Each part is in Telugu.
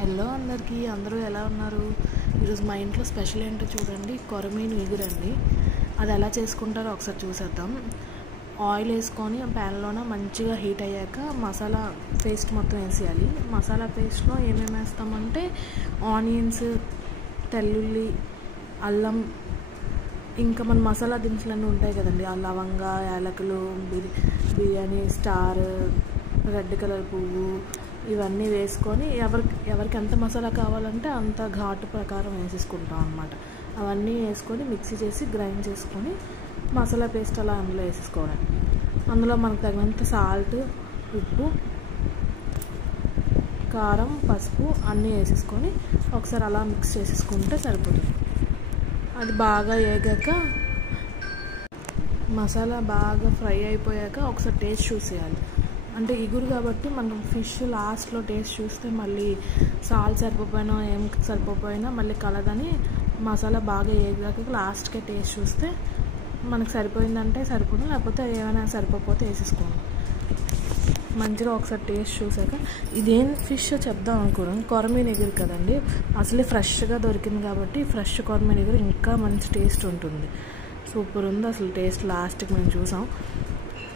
హలో అందరికీ, అందరూ ఎలా ఉన్నారు? ఈరోజు మా ఇంట్లో స్పెషల్ ఏంటో చూడండి. కొరమీను ఎగురండి. అది ఎలా చేసుకుంటారో ఒకసారి చూసేద్దాం. ఆయిల్ వేసుకొని ప్యాన్లోన మంచిగా హీట్ అయ్యాక మసాలా పేస్ట్ మొత్తం వేసేయాలి. మసాలా పేస్ట్లో ఏమేమి వేస్తామంటే ఆనియన్స్, తెల్లుల్లి, అల్లం, ఇంకా మన మసాలా దినుసులన్నీ ఉంటాయి కదండి. ఆ లవంగ, యాలకులు, బిర్యానీ స్టార్, రెడ్ కలర్ పువ్వు, ఇవన్నీ వేసుకొని ఎవరికి ఎంత మసాలా కావాలంటే అంత ఘాటు ప్రకారం వేసేసుకుంటాం అన్నమాట. అవన్నీ వేసుకొని మిక్సీ చేసి గ్రైండ్ చేసుకొని మసాలా పేస్ట్ అలా అందులో వేసేసుకోవడం. అందులో మనకు తగినంత సాల్ట్, ఉప్పు, కారం, పసుపు అన్నీ వేసేసుకొని ఒకసారి అలా మిక్స్ చేసేసుకుంటే సరిపోతుంది. అది బాగా వేగాక మసాలా బాగా ఫ్రై అయిపోయాక ఒకసారి టేస్ట్ చూసేయాలి. అంటే ఇగురు కాబట్టి మనం ఫిష్ లాస్ట్లో టేస్ట్ చూస్తే మళ్ళీ సాల్ట్ సరిపోయినా ఏం సరిపోయినా మళ్ళీ కలదని మసాలా బాగా వేగాక లాస్ట్కే టేస్ట్ చూస్తే మనకు సరిపోయిందంటే సరిపోదు, లేకపోతే ఏమైనా సరిపోతే వేసేసుకోండి. మంచిగా ఒకసారి టేస్ట్ చూసాక ఇదేం ఫిష్ చెప్దాం అనుకోవడం కొరమీను ఎగురు కదండి. అసలే ఫ్రెష్గా దొరికింది కాబట్టి ఫ్రెష్ కొరమీను ఎగురు ఇంకా మంచి టేస్ట్ ఉంటుంది. సూపర్ ఉంది అసలు టేస్ట్. లాస్ట్కి మేము చూసాం.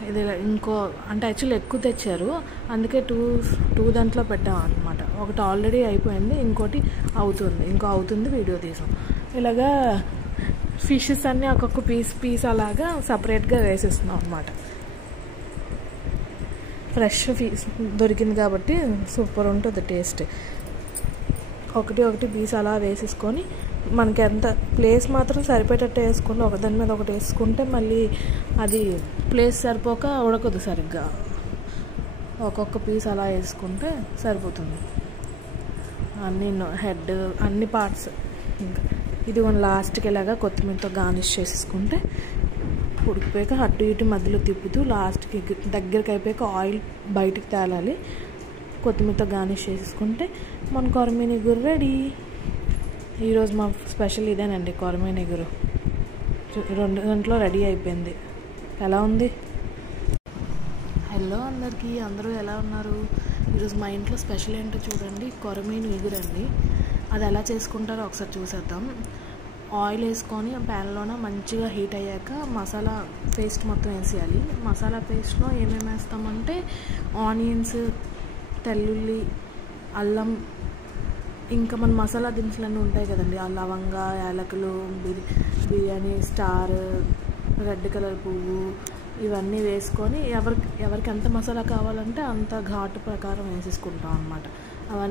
ఇది ఇంకో అంటే యాక్చువల్లీ ఎక్కువ తెచ్చారు, అందుకే టూ దాంట్లో పెట్టాం అనమాట. ఒకటి ఆల్రెడీ అయిపోయింది, ఇంకోటి అవుతుంది వీడియో తీసాం. ఇలాగా ఫిషెస్ అన్నీ ఒక్కొక్క పీస్ అలాగా సపరేట్గా వేసేస్తున్నాం అనమాట. ఫ్రెష్ ఫిష్ దొరికింది కాబట్టి సూపర్ ఉంటుంది టేస్ట్. ఒకటి పీస్ అలా వేసేసుకొని మనకి ఎంత ప్లేస్ మాత్రం సరిపోయేటట్టు వేసుకుంటే ఒకదాని మీద ఒకటి వేసుకుంటే మళ్ళీ అది ప్లేస్ సరిపోక ఉడకదు సరిగ్గా. ఒక్కొక్క పీస్ అలా వేసుకుంటే సరిపోతుంది. అన్ని హెడ్ అన్ని పార్ట్స్. ఇంకా ఇది లాస్ట్కి ఇలాగా కొత్తిమీరతో గార్నిష్ చేసేసుకుంటే ఉడికిపోయాక అటు ఇటు మధ్యలో తిప్పుతూ లాస్ట్కి దగ్గరికి అయిపోయాక ఆయిల్ బయటికి తేలాలి. కొత్తిమీరతో గార్నిష్ చేసేసుకుంటే మన కొరమీను ఎగురు రెడీ. ఈరోజు మా స్పెషల్ ఇదేనండి, కొరమీను ఎగురు. 2 గంటల్లో రెడీ అయిపోయింది. ఎలా ఉంది? హలో అందరికీ, అందరూ ఎలా ఉన్నారు? ఈరోజు మా ఇంట్లో స్పెషల్ ఏంటో చూడండి. కొరమీను ఎగురండి. అది ఎలా చేసుకుంటారో ఒకసారి చూసేద్దాం. ఆయిల్ వేసుకొని ప్యాన్లోన మంచిగా హీట్ అయ్యాక మసాలా పేస్ట్ మొత్తం వేసేయాలి. మసాలా పేస్ట్లో ఏమేమి వేస్తామంటే ఆనియన్స్, తెల్లుల్లి, అల్లం, ఇంకా మన మసాలా దినుసులన్నీ ఉంటాయి కదండి. ఆ లవంగ, యాలకులు, బిర్యానీ స్టార్, రెడ్ కలర్ పువ్వు, ఇవన్నీ వేసుకొని ఎవరికి ఎంత మసాలా కావాలంటే అంత ఘాటు ప్రకారం వేసేసుకుంటాం అన్నమాట.